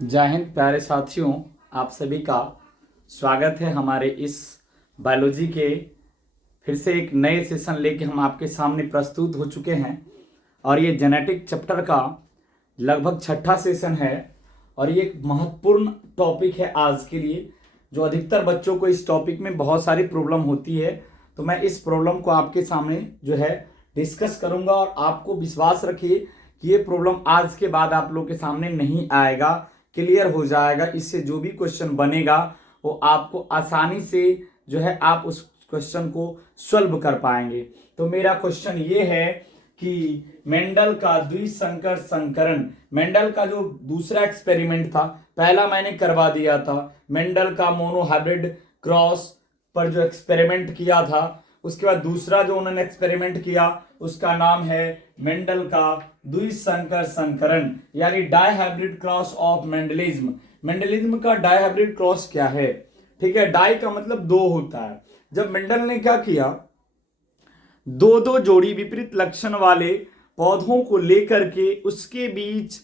जय हिंद प्यारे साथियों, आप सभी का स्वागत है हमारे इस बायोलॉजी के फिर से एक नए सेशन लेके हम आपके सामने प्रस्तुत हो चुके हैं। और ये जेनेटिक चैप्टर का लगभग छठा सेशन है और ये एक महत्वपूर्ण टॉपिक है आज के लिए, जो अधिकतर बच्चों को इस टॉपिक में बहुत सारी प्रॉब्लम होती है। तो मैं इस प्रॉब्लम को आपके सामने जो है डिस्कस करूंगा और आपको विश्वास रखिए कि ये प्रॉब्लम आज के बाद आप लोग के सामने नहीं आएगा, क्लियर हो जाएगा। इससे जो भी क्वेश्चन बनेगा वो आपको आसानी से जो है आप उस क्वेश्चन को सॉल्व कर पाएंगे। तो मेरा क्वेश्चन ये है कि मेंडल का द्विसंकर संकरण, मेंडल का जो दूसरा एक्सपेरिमेंट था, पहला मैंने करवा दिया था मेंडल का मोनोहाइब्रिड क्रॉस पर जो एक्सपेरिमेंट किया था। उसके बाद दूसरा जो उन्होंने एक्सपेरिमेंट किया उसका नाम है मेंडल का द्विसंकर संकरण, यानी dihybrid cross of Mendelism. Mendelism का डाइहाइब्रिड क्रॉस क्या है? ठीक है, डाई का मतलब दो होता है। जब मेंडल ने क्या किया, दो दो जोड़ी विपरीत लक्षण वाले पौधों को लेकर के उसके बीच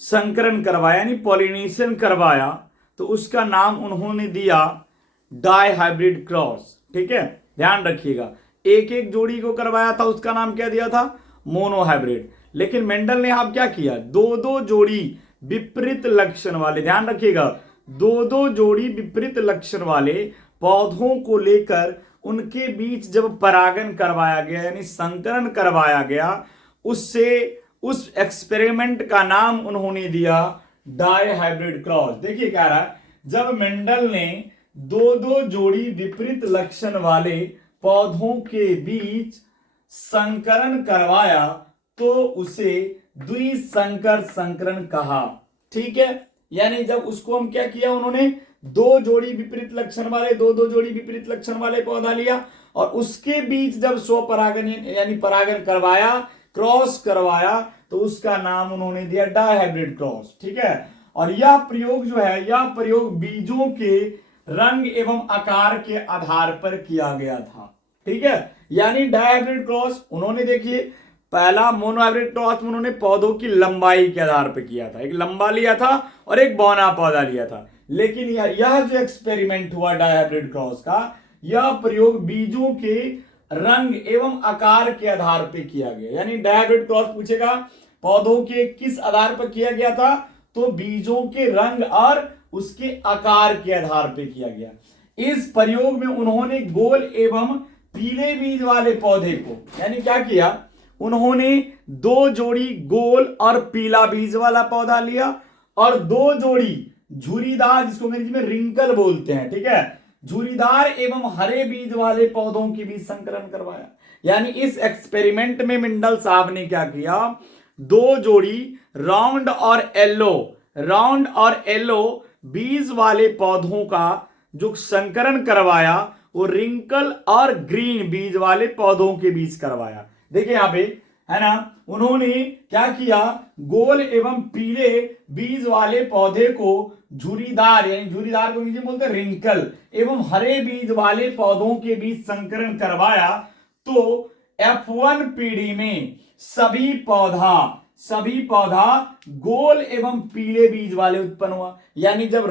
संकरण करवाया, यानी पॉलिनेशन करवाया, तो उसका नाम उन्होंने दिया डाइहाइब्रिड क्रॉस। ठीक है, ध्यान रखिएगा, एक एक जोड़ी को करवाया था, उसका नाम क्या दिया था? मोनोहाइब्रिड। लेकिन मेंडल ने आप क्या किया, दो दो जोड़ी विपरीत लक्षण वाले, ध्यान रखिएगा, दो दो जोड़ी विपरीत लक्षण वाले पौधों को लेकर उनके बीच जब परागण करवाया गया, यानी संकरण करवाया गया, उससे उस एक्सपेरिमेंट का नाम उन्होंने दिया डाइहाइब्रिड क्रॉस। देखिए क्या रहा है, जब मेंडल ने दो दो जोड़ी विपरीत लक्षण वाले पौधों के बीच संकरण करवाया तो उसे द्विसंकर संकरण कहा। ठीक है, यानी जब उसको हम क्या किया, उन्होंने दो जोड़ी विपरीत लक्षण वाले, दो दो जोड़ी विपरीत लक्षण वाले पौधा लिया और उसके बीच जब स्वपरागण यानी परागण करवाया, क्रॉस करवाया, तो उसका नाम उन्होंने दिया डाइहाइब्रिड क्रॉस। ठीक है, और यह प्रयोग जो है, यह प्रयोग बीजों के रंग एवं आकार के आधार पर किया गया था। ठीक है, यानी डाइहाइब्रिड क्रॉस उन्होंने, देखिए, पहला मोनोहाइब्रिड क्रॉस में उन्होंने पौधों की लंबाई के आधार पर किया था, एक लंबा लिया था और एक बौना पौधा लिया था। लेकिन यह जो एक्सपेरिमेंट हुआ डाइहाइब्रिड क्रॉस का, यह प्रयोग बीजों के रंग एवं आकार के आधार पर किया गया। यानी डाइहाइब्रिड क्रॉस पूछेगा पौधों के किस आधार पर किया गया था, तो बीजों के रंग और उसके आकार के आधार पर किया गया। इस प्रयोग में उन्होंने गोल एवं पीले बीज वाले पौधे को, यानी क्या किया, उन्होंने दो जोड़ी गोल और पीला बीज वाला पौधा लिया और दो जोड़ी झुरीदार, जिसको अंग्रेजी में रिंकल बोलते हैं, ठीक है, झुरीदार एवं हरे बीज वाले पौधों के बीच संकरण करवाया। यानी इस एक्सपेरिमेंट में मेंडल साहब ने क्या किया, दो जोड़ी राउंड और येलो बीज वाले पौधों का जो संकरण करवाया वो रिंकल और ग्रीन बीज वाले पौधों के बीच करवाया। देखिए यहां पे है ना, उन्होंने क्या किया, गोल एवं पीले बीज वाले पौधे को झुरीदार, यानी झुरीदार को नीचे बोलते हैं रिंकल, एवं हरे बीज वाले पौधों के बीच संकरण करवाया। तो F1 पीढ़ी में सभी पौधा गोल एवं पीले बीज वाले उत्पन्न हुआ। यानी जब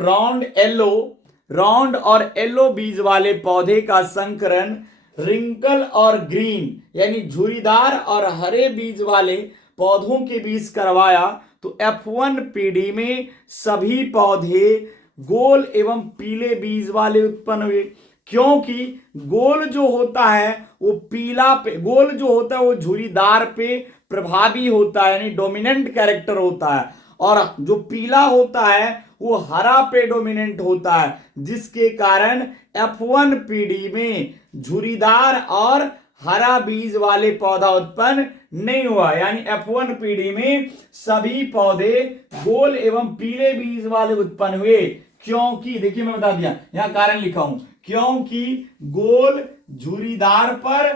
राउंड और येलो बीज वाले पौधे का संकरण रिंकल और ग्रीन, यानी झुरीदार और हरे बीज वाले पौधों के बीच करवाया, तो F1 पीढ़ी में सभी पौधे गोल एवं पीले बीज वाले उत्पन्न हुए। क्योंकि गोल जो होता है वो पीला पे, गोल जो होता है वो झुरीदार पे प्रभावी होता है, यानी डोमिनेंट कैरेक्टर होता है, और जो पीला होता है वो हरा पे डोमिनेंट होता है, जिसके कारण F1 पीढ़ी में झुरीदार और हरा बीज वाले पौधा उत्पन्न नहीं हुआ। यानी F1 पीढ़ी में सभी पौधे गोल एवं पीले बीज वाले उत्पन्न हुए, क्योंकि देखिए मैं बता दिया, यहां कारण लिखा हूं, क्योंकि गोल झुरीदार पर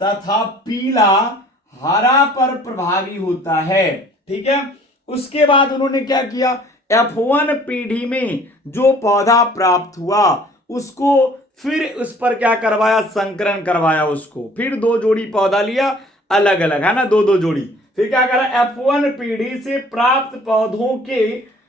तथा पीला हरा पर प्रभावी होता है। ठीक है, उसके बाद उन्होंने क्या किया, F1 पीढ़ी में जो पौधा प्राप्त हुआ उसको फिर उस पर क्या करवाया, संकरण करवाया, उसको फिर दो जोड़ी पौधा लिया अलग अलग, है ना, दो दो जोड़ी, फिर क्या करा, F1 पीढ़ी से प्राप्त पौधों के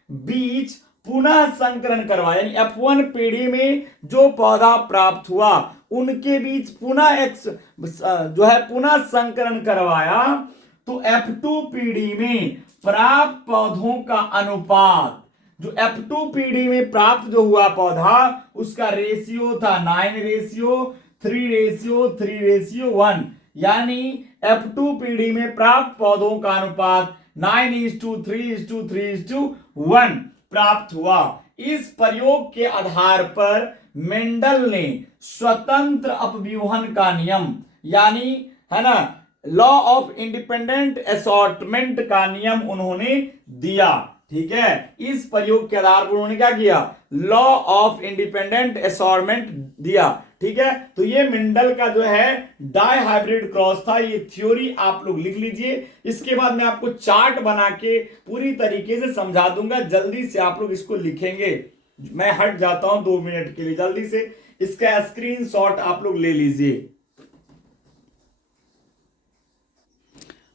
बीच पुनः संकरण करवाया, यानी F1 पीढ़ी में जो पौधा प्राप्त हुआ उनके बीच पुनः जो है पुनः संकरण करवाया। तो F2 पीढ़ी में प्राप्त पौधों का अनुपात, जो F2 पीढ़ी में प्राप्त जो हुआ पौधा उसका रेशियो था 9:3:3:1, यानी F2 पीढ़ी में प्राप्त पौधों का अनुपात 9:3:3:1 प्राप्त हुआ। इस प्रयोग के आधार पर मेंडल ने स्वतंत्र अपव्यूहन का नियम, यानी है ना लॉ ऑफ इंडिपेंडेंट असॉर्टमेंट का नियम उन्होंने दिया। ठीक है, इस प्रयोग के आधार पर उन्होंने क्या किया, लॉ ऑफ इंडिपेंडेंट असॉर्टमेंट दिया। ठीक है, तो ये मेंडल का जो है डाई हाइब्रिड क्रॉस था, ये थ्योरी आप लोग लिख लीजिए। इसके बाद मैं आपको चार्ट बना के पूरी तरीके से समझा दूंगा, जल्दी से आप लोग इसको लिखेंगे। मैं हट जाता हूं 2 मिनट के लिए, जल्दी से इसका स्क्रीनशॉट आप लोग ले लीजिए।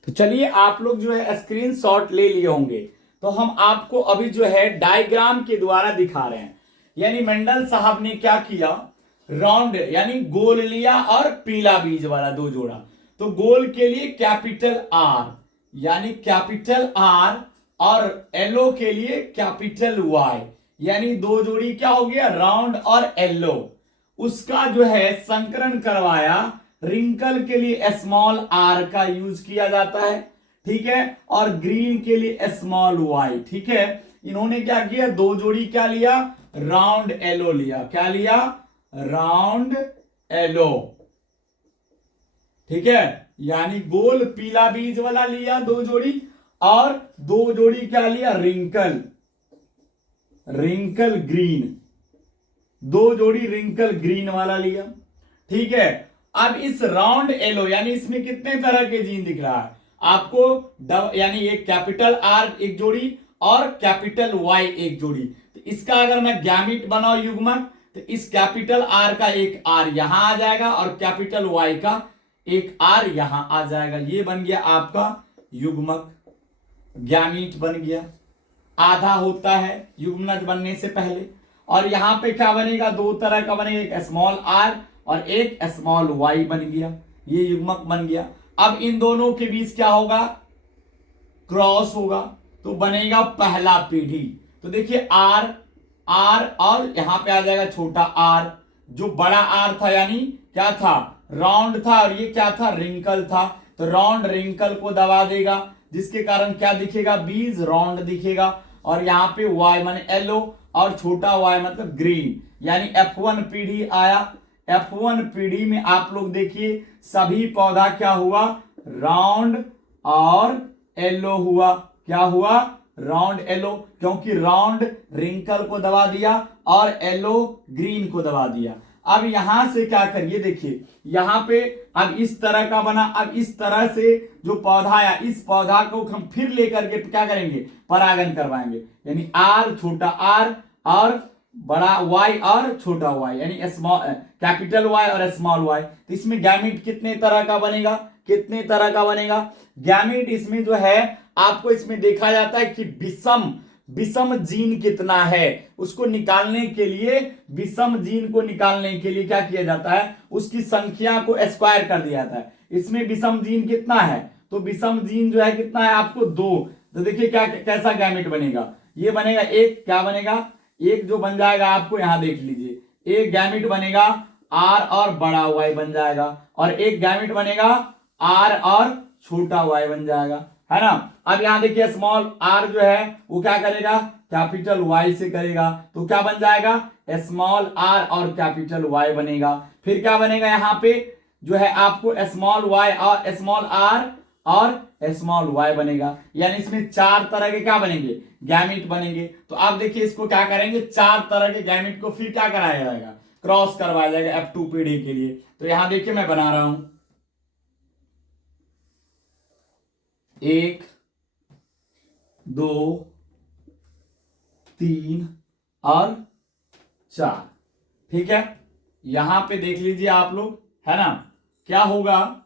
तो चलिए आप लोग जो है स्क्रीनशॉट ले लिए होंगे, तो हम आपको अभी जो है डायग्राम के द्वारा दिखा रहे हैं। यानी मेंडल साहब ने क्या किया, राउंड यानी गोल लिया और पीला बीज वाला 2 जोड़ा। तो गोल के लिए कैपिटल आर, यानी कैपिटल आर, और येलो के लिए कैपिटल वाई, यानी 2 जोड़ी क्या हो गया, राउंड और येलो। उसका जो है संकरण करवाया, रिंकल के लिए स्मॉल आर का यूज किया जाता है। ठीक है, और ग्रीन के लिए स्मॉल वाई। ठीक है, इन्होंने क्या किया, 2 जोड़ी क्या लिया, राउंड येलो लिया। क्या लिया, राउंड येलो। ठीक है, यानी गोल पीला बीज वाला लिया 2 जोड़ी, और 2 जोड़ी क्या लिया, रिंकल ग्रीन, 2 जोड़ी रिंकल ग्रीन वाला लिया। ठीक है, अब इस राउंड येलो, यानी इसमें कितने तरह के जीन दिख रहा है आपको, यानी एक कैपिटल आर एक जोड़ी और कैपिटल वाई एक जोड़ी। तो इसका अगर मैं गैमिट बनाऊं युग्मक, तो इस कैपिटल आर का एक आर यहां आ जाएगा और कैपिटल वाई का एक आर यहां आ जाएगा। ये बन गया आपका युग्मक, गैमिट बन गया। आधा होता है युग्मक बनने से पहले। और यहां पे क्या बनेगा, 2 तरह का बनेगा, एक स्मॉल आर और एक स्मॉल वाई बन गया, ये युग्मक बन गया। अब इन दोनों के बीच क्या होगा, क्रॉस होगा, तो बनेगा पहला पीढ़ी। तो देखिए आर और यहां पे आ जाएगा छोटा आर, जो बड़ा आर था यानी क्या था, राउंड था, और ये क्या था, रिंकल था। तो राउंड रिंकल को दबा देगा, जिसके कारण क्या दिखेगा, बीज राउंड दिखेगा। और यहाँ पे वाई माने येलो और छोटा वाई मतलब ग्रीन, यानी F1 पीढ़ी आया। F1 पीढ़ी में आप लोग देखिए सभी पौधा क्या हुआ, राउंड और येलो हुआ। क्या हुआ, राउंड येलो, क्योंकि राउंड रिंकल को दबा दिया और येलो ग्रीन को दबा दिया। अब यहां से क्या करिए, देखिए यहां पे अब इस तरह का बना। अब इस तरह से जो पौधा आया, इस पौधा को हम फिर लेकर के क्या करेंगे, परागण करवाएंगे। यानी आर, छोटा आर और बड़ा वाई और छोटा वाई, यानी स्मॉल कैपिटल वाई और स्मॉल वाई। तो इसमें गैमिट कितने तरह का बनेगा, कितने तरह का बनेगा गैमिट। इसमें जो है आपको इसमें देखा जाता है कि विषम जीन कितना है, उसको निकालने के लिए, विषम जीन को निकालने के लिए क्या किया जाता है, उसकी संख्या को स्क्वायर कर दिया जाता है। इसमें विषम जीन कितना है, तो विषम जीन जो है कितना है आपको 2। तो देखिए क्या कैसा गैमिट बनेगा, ये बनेगा एक, क्या बनेगा, एक जो बन जाएगा आपको यहां देख लीजिए, एक गैमिट बनेगा आर और बड़ा वाई बन जाएगा, और एक गैमिट बनेगा आर और छोटा वाई बन जाएगा, है ना। अब यहां देखिए स्मॉल आर जो है वो क्या करेगा, कैपिटल वाई से करेगा, तो क्या बन जाएगा, स्मॉल आर और कैपिटल वाई बनेगा। फिर क्या बनेगा, यहां पे जो है आपको स्मॉल वाई और स्मॉल आर और स्मॉल वाई बनेगा। यानी इसमें 4 तरह के क्या बनेंगे, गैमिट बनेंगे। तो आप देखिए इसको क्या करेंगे, 4 तरह के गैमिट को फिर क्या कराया जाएगा, क्रॉस करवाया जाएगा F2 पीढ़ी के लिए। तो यहां देखिए मैं बना रहा हूं 1 2 3 और 4। ठीक है, यहां पे देख लीजिए आप लोग, है ना, क्या होगा,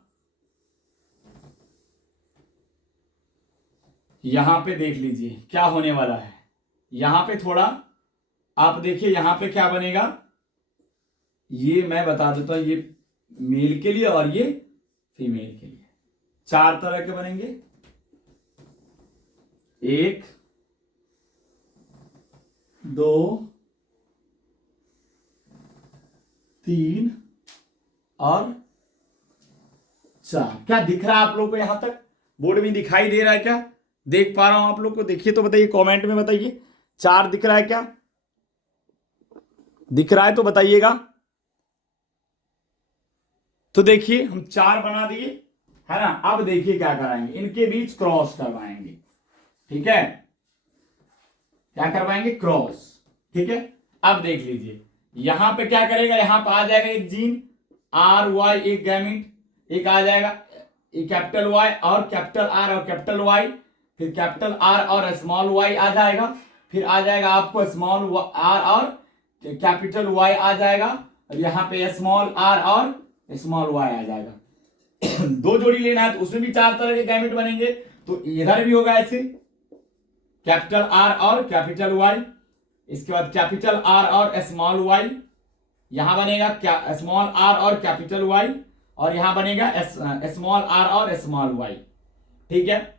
यहां पे देख लीजिए क्या होने वाला है। यहां पे थोड़ा आप देखिए, यहां पे क्या बनेगा, ये मैं बता देता हूं, ये मेल के लिए और ये फीमेल के लिए 4 तरह के बनेंगे। 1 2 3 और 4। क्या दिख रहा है आप लोग को? यहां तक बोर्ड में दिखाई दे रहा है क्या? देख पा रहा हूं आप लोग को? देखिए तो बताइए, कमेंट में बताइए 4 दिख रहा है क्या? दिख रहा है तो बताइएगा। तो देखिए हम 4 बना दिए, है ना। अब देखिए क्या कराएंगे, इनके बीच क्रॉस करवाएंगे। ठीक है, क्या करवाएंगे? क्रॉस। ठीक है, अब देख लीजिए यहां पे क्या करेगा, यहां पे आ जाएगा एक जीन आर वाई, एक गैमिट, एक आ जाएगा एक कैपिटल वाई और कैपिटल आर और कैपिटल वाई, फिर कैपिटल आर और स्मॉल वाई आ जाएगा, फिर आ जाएगा आपको स्मॉल आर और कैपिटल वाई आ जाएगा, और यहाँ पे स्मॉल आर और स्मॉल वाई आ जाएगा। 2 जोड़ी लेना है तो उसमें भी 4 तरह के गैमेट बनेंगे, तो इधर भी होगा ऐसे कैपिटल आर और कैपिटल वाई, इसके बाद कैपिटल आर और स्मॉल वाई, यहां बनेगा क्या स्मॉल आर और कैपिटल वाई, और यहां बनेगा स्मॉल आर और स्मॉल वाई। ठीक है,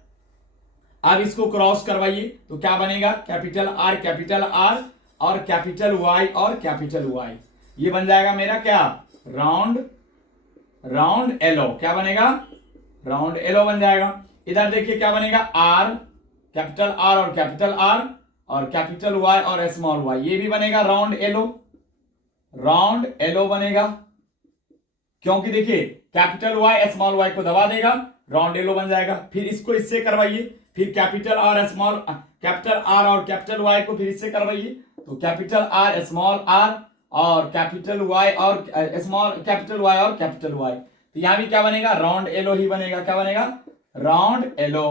अब इसको क्रॉस करवाइए तो क्या बनेगा, कैपिटल आर और कैपिटल वाई और कैपिटल वाई, ये बन जाएगा मेरा क्या, राउंड एलो। क्या बनेगा? राउंड एलो बन जाएगा। इधर देखिए क्या बनेगा, आर, कैपिटल आर और कैपिटल वाई और स्मॉल वाई, ये भी बनेगा राउंड एलो बनेगा, क्योंकि देखिए कैपिटल वाई स्मॉल वाई को दबा देगा, राउंड एलो बन जाएगा। फिर इसको इससे करवाइए, फिर कैपिटल आर और कैपिटल वाई को फिर इससे करवाइए, तो कैपिटल आर स्मॉल आर और कैपिटल वाई और स्मॉल कैपिटल वाई और कैपिटल वाई, तो यहां भी क्या बनेगा, राउंड एलो ही बनेगा। क्या बनेगा? राउंड एलो,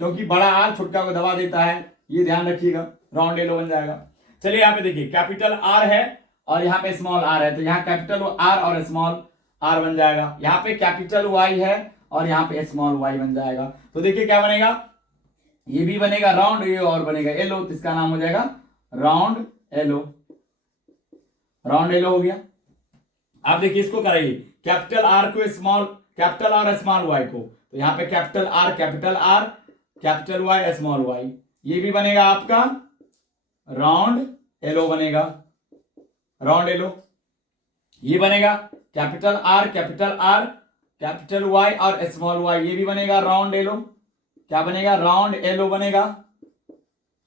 क्योंकि बड़ा आर छोटा को दबा देता है, ये ध्यान रखिएगा, राउंड एलो बन जाएगा। चलिए यहाँ पे देखिए कैपिटल आर है और यहाँ पे स्मॉल आर है, तो यहाँ कैपिटल आर और स्मॉल आर बन जाएगा। यहाँ पे कैपिटल वाई है और यहाँ पे स्मॉल वाई बन जाएगा, तो देखिए क्या बनेगा, ये भी बनेगा राउंड, ये और बनेगा एलो, तो इसका नाम हो जाएगा राउंड एलो। राउंड एलो हो गया। आप देखिए इसको कराइए, कैपिटल आर को कैपिटल आर स्मॉल वाई को, तो यहाँ पे capital R capital Y small Y, ये भी बनेगा आपका राउंड एलो बनेगा, राउंड एलो। ये बनेगा कैपिटल आर कैपिटल वाई और स्मॉल वाई, ये भी बनेगा राउंड एलो। क्या बनेगा? राउंड एलो बनेगा।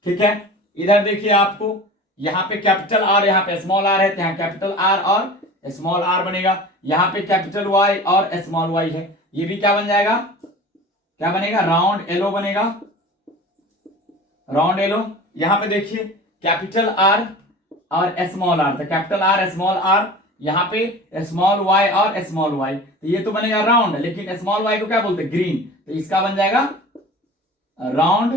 ठीक है, इधर देखिए आपको यहाँ पे कैपिटल आर यहाँ पे स्मॉल आर है, तो यहाँ कैपिटल आर और स्मॉल आर बनेगा, यहाँ पे कैपिटल वाई और स्मॉल वाई है, ये भी क्या बन जाएगा, क्या बनेगा, राउंड एलो बनेगा, राउंड एलो। यहाँ पे देखिए कैपिटल आर और स्मॉल आर, तो कैपिटल आर स्मॉल आर, यहाँ पे स्मॉल वाई और स्मॉल वाई, तो ये तो बनेगा राउंड, लेकिन स्मॉल वाई को क्या बोलते हैं, ग्रीन, तो इसका बन जाएगा राउंड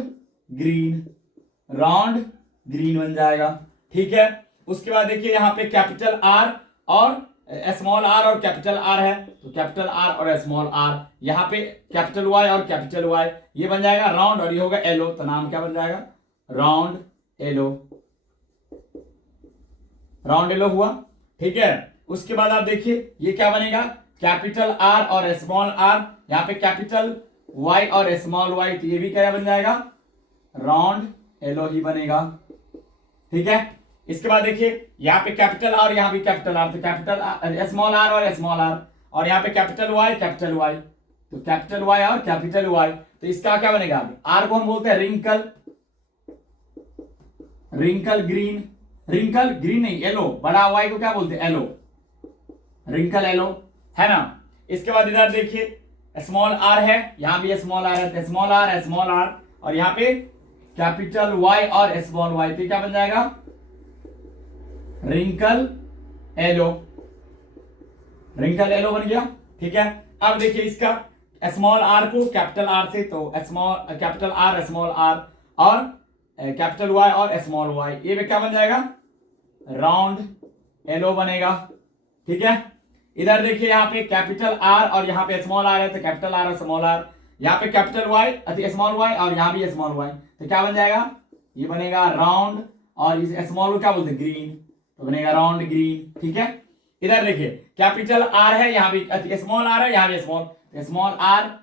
ग्रीन बन जाएगा। ठीक है, उसके बाद देखिए यहाँ पे कैपिटल आर और स्मॉल आर और कैपिटल आर है, तो कैपिटल आर और स्मॉल आर, यहाँ पे कैपिटल वाई और कैपिटल वाई, ये बन जाएगा राउंड, और ये होगा एलो, तो नाम क्या बन जाएगा, राउंड एलो हुआ। ठीक है, उसके बाद आप देखिए ये क्या बनेगा, कैपिटल आर और स्मॉल आर, यहाँ पे कैपिटल वाई और स्मॉल वाई, तो ये भी क्या बन जाएगा, राउंड एलो ही बनेगा। ठीक है, इसके बाद देखिए यहाँ पे कैपिटल आर, यहाँ भी कैपिटल आर, तो कैपिटल स्मॉल आर और यहाँ पे कैपिटल वाई, तो कैपिटल वाई और कैपिटल वाई, तो इसका क्या बनेगा, आर को हम बोलते हैं रिंकल ग्रीन नहीं, एलो, बड़ा वाई को क्या बोलते हैं, एलो, रिंकल एलो, है ना। इसके बाद इधर देखिए स्मॉल आर है, यहां भी स्मॉल आर है, स्मॉल आर और यहाँ पे कैपिटल वाई और स्मॉल वाई, तो क्या बन जाएगा, रिंकल एलो बन गया। ठीक है, अब देखिए इसका स्मॉल आर को कैपिटल आर से, तो कैपिटल आर स्मॉल आर और कैपिटल वाई और स्मॉल वाई, ये भी क्या बन जाएगा, राउंड एलो बनेगा। ठीक है, इधर देखिए यहाँ पे कैपिटल आर और यहाँ पे स्मॉल आर है, तो कैपिटल आर और स्मॉल आर, यहाँ पे कैपिटल वाई अति स्मॉल वाई और यहाँ भी स्मॉल वाई, तो क्या बन जाएगा, ये बनेगा राउंड और इस स्मॉल को क्या बोलते हैं ग्रीन, तो बनेगा राउंड ग्रीन। ठीक है, इधर देखिए कैपिटल आर है, यहाँ भी स्मॉल आर है, यहाँ भी स्मॉल आर,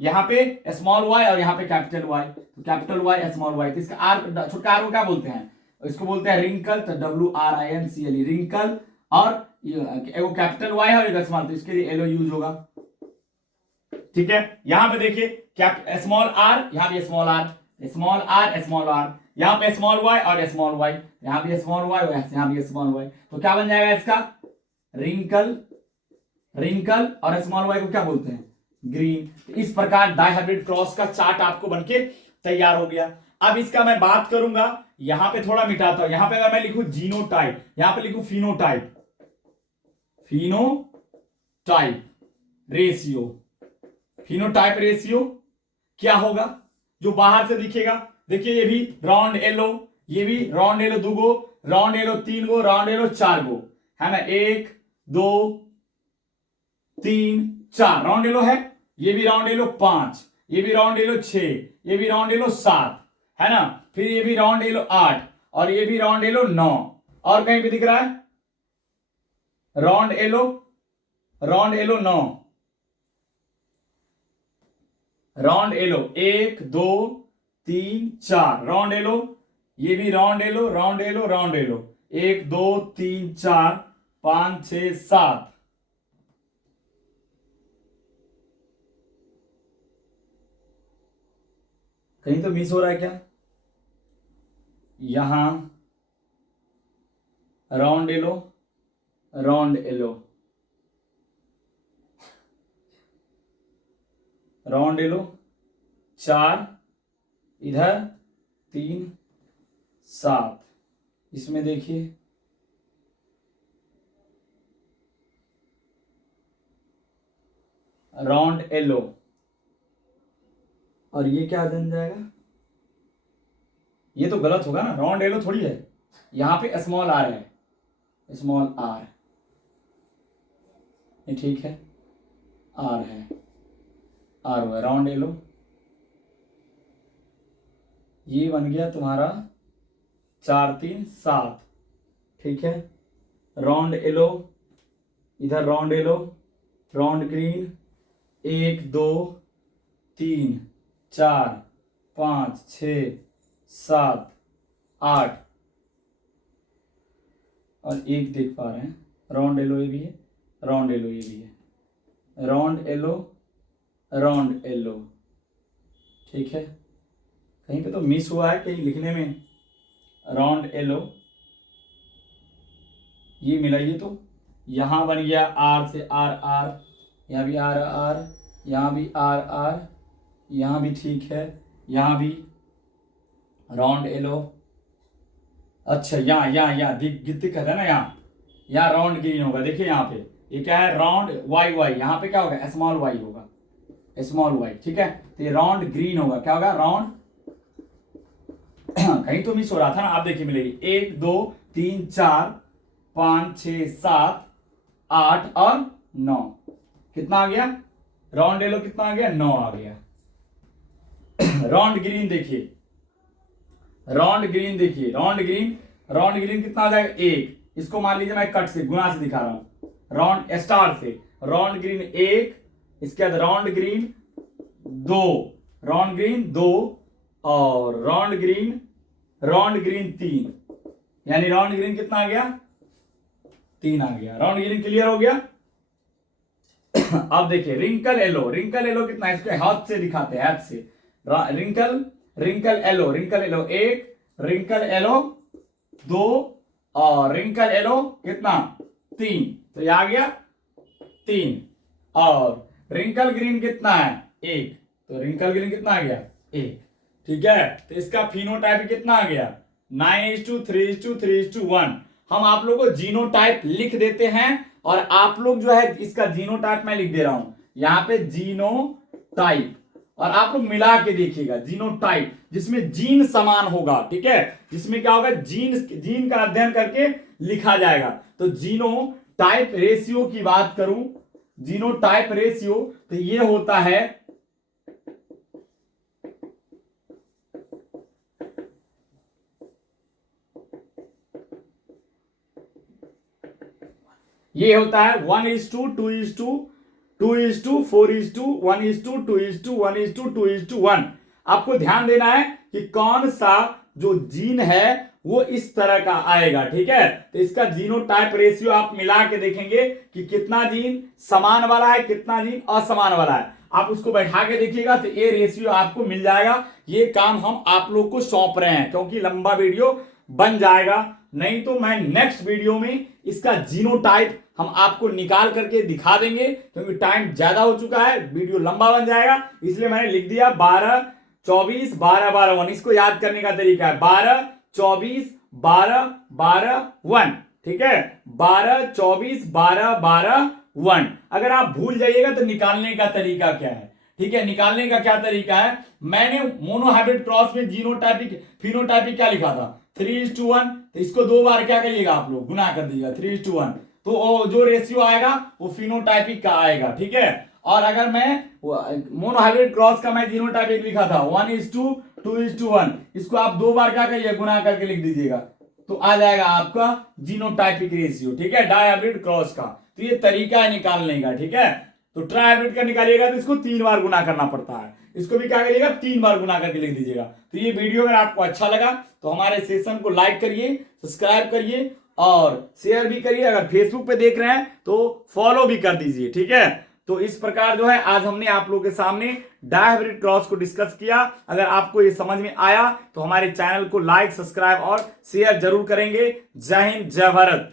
यहाँ पे स्मॉल वाई और यहाँ पे कैपिटल वाई, तो कैपिटल वाई स्मॉल वाई, तो इसका आर छोटा आर को क्या बोलते हैं, इसको बोलते हैं रिंकल, तो WRINCLE रिंकल, और एगो कैपिटल वाई है और एक स्मॉल, तो इसके लिए एलो यूज होगा। ठीक है, यहां पे देखिए स्मॉल आर, यहाँ भी स्मॉल आर, यहाँ पे स्मॉल वाई और स्मॉल वाई, यहाँ भी स्मॉल वाई, यहाँ भी स्मॉल वाई, तो क्या बन जाएगा इसका रिंकल और स्मॉल वाई को क्या बोलते हैं ग्रीन। तो इस प्रकार डायहाइब्रिड क्रॉस का चार्ट आपको बनके तैयार हो गया। अब इसका मैं बात करूंगा, यहां पे थोड़ा मिटाता हूं, यहां पे अगर मैं लिखूं जीनोटाइप, यहां पे लिखूं फिनोटाइप रेशियो, फिनोटाइप रेशियो क्या होगा, जो बाहर से दिखेगा, देखिए ये भी राउंड एलो, ये भी राउंड एलो 2 गो, राउंड एलो 3 गो, राउंड एलो 4 गो, है ना, 1 2 3 4 राउंड एलो है, ये भी राउंड एलो 5, ये भी राउंड एलो 6, ये भी राउंड एलो 7, है ना, फिर ये भी राउंड एलो 8 और ये भी राउंड एलो 9, और कहीं भी दिख रहा है round yellow 9, round yellow 1 2 3 4 round yellow, ये भी राउंड एलो 1 2 3 4 5 6 7, कहीं तो मिस हो रहा है क्या, यहां राउंड एलो 4, इधर 3 7, इसमें देखिए राउंड एलो, और ये क्या बन जाएगा, ये तो गलत होगा ना, राउंड एलो थोड़ी है, यहां पे स्मॉल आर है, स्मॉल आर, ये ठीक है, आर है, आर हुआ राउंड एलो, ये बन गया तुम्हारा 4 3 7, ठीक है, राउंड एलो, इधर राउंड एलो, राउंड ग्रीन 1 2 3 4 5 6 7 8, और एक देख पा रहे हैं राउंड एलो ये भी है, राउंड एलो ये भी है, राउंड एलो, ठीक है, कहीं पे तो मिस हुआ है कहीं लिखने में, राउंड एलो ये मिलाइए तो यहां बन गया आर से आर आर, यहाँ भी आर आर, यहाँ भी आर आर, यहाँ भी ठीक है, यहाँ भी राउंड एलो, अच्छा यहाँ दिक्कत है ना, यहाँ राउंड ग्रीन होगा, देखिए यहाँ पे ये क्या है राउंड वाई, यहाँ पे क्या होगा स्मॉल वाई होगा, स्मॉल वाई, ठीक है, तो ये राउंड ग्रीन होगा, क्या होगा राउंड कहीं तो मिस हो रहा था ना, आप देखिए मिलेगी 1 2 3 4 5 6 7 8 और 9, कितना आ गया राउंड एलो, कितना आ गया 9 आ गया। राउंड ग्रीन देखिए, राउंड ग्रीन कितना आ जाएगा 1, इसको मान लीजिए मैं कट से गुणा से दिखा रहा हूं, राउंड स्टार से, राउंड ग्रीन 1, इसके बाद राउंड ग्रीन 2 और राउंड ग्रीन 3, यानी राउंड ग्रीन कितना आ गया 3 आ गया, राउंड ग्रीन क्लियर हो गया। अब देखिए रिंकल एलो कितना है, इसको हाथ से दिखाते हैं, हाथ से, रिंकल एलो 1, रिंकल एलो 2 और रिंकल एलो कितना 3, तो ये आ गया 3, और रिंकल ग्रीन कितना है 1, तो रिंकल ग्रीन कितना आ गया 1, ठीक है, तो इसका फिनोटाइप कितना आ गया 9:3:3:1। हम आप लोगों को जीनोटाइप लिख देते हैं, और आप लोग जो है इसका जीनोटाइप मैं लिख दे रहा हूं यहाँ पे जीनोटाइप, और आप लोग मिला के देखिएगा जीनोटाइप, जिसमें जीन समान होगा, ठीक है, जिसमें क्या होगा जीन का अध्ययन करके लिखा जाएगा। तो जीनोटाइप रेशियो की बात करूं, जीनोटाइप रेशियो तो ये होता है ये होता है 1:2:2:2:4:1:2:1:2:1 आपको ध्यान देना है कि कौन सा जो जीन है वो इस तरह का आएगा। ठीक है, तो इसका जीनोटाइप रेशियो आप मिला के देखेंगे कि कितना जीन समान वाला है, कितना जीन असमान वाला है। आप उसको बैठा के देखिएगा तो ये रेशियो आपको मिल जाएगा। ये काम हम आप लोग को सौंप रहे हैं क्योंकि लंबा वीडियो बन जाएगा, नहीं तो मैं नेक्स्ट वीडियो में इसका जीनोटाइप हम आपको निकाल करके दिखा देंगे क्योंकि टाइम ज्यादा हो चुका है, वीडियो लंबा बन जाएगा। इसलिए मैंने लिख दिया 12 24 12 12 1। इसको याद करने का तरीका है 12 24 12 12 1। ठीक है, 12 24 12 12 1। अगर आप भूल जाइएगा तो निकालने का तरीका क्या है। ठीक है, निकालने का क्या तरीका है, मैंने मोनोहाइब्रिड क्रॉस में जीनोटाइपिक फिनोटाइपिक क्या लिखा था 3:1। तो इसको 2 बार क्या करिएगा आप लोग, गुना कर दीजिएगा 3:1। तो जो रेशियो आएगा वो फिनोटाइपिक का आएगा। ठीक है, और अगर मैं मोनोहाइब्रिड क्रॉस का मैं जीनोटाइपिक लिखा था 1:2:1, इसको आप 2 बार क्या करिए, गुना करके लिख दीजिएगा, तो आ जाएगा आपका जीनोटाइपिक रेशियो। ठीक है, डायहाइब्रिड क्रॉस का। तो ये तरीका है निकालने का। ठीक है, तो ट्राइहाइब्रिड का निकालिएगा तो इसको 3 बार गुना करना पड़ता है, इसको भी क्या करिएगा 3 बार गुना करके लिख दीजिएगा। तो ये वीडियो अगर आपको अच्छा लगा तो हमारे सेशन को लाइक करिए, सब्सक्राइब करिए और शेयर भी करिए। अगर फेसबुक पे देख रहे हैं तो फॉलो भी कर दीजिए। ठीक है, तो इस प्रकार जो है आज हमने आप लोगों के सामने डायहाइब्रिड क्रॉस को डिस्कस किया। अगर आपको ये समझ में आया तो हमारे चैनल को लाइक, सब्सक्राइब और शेयर जरूर करेंगे। जय हिंद, जय भारत।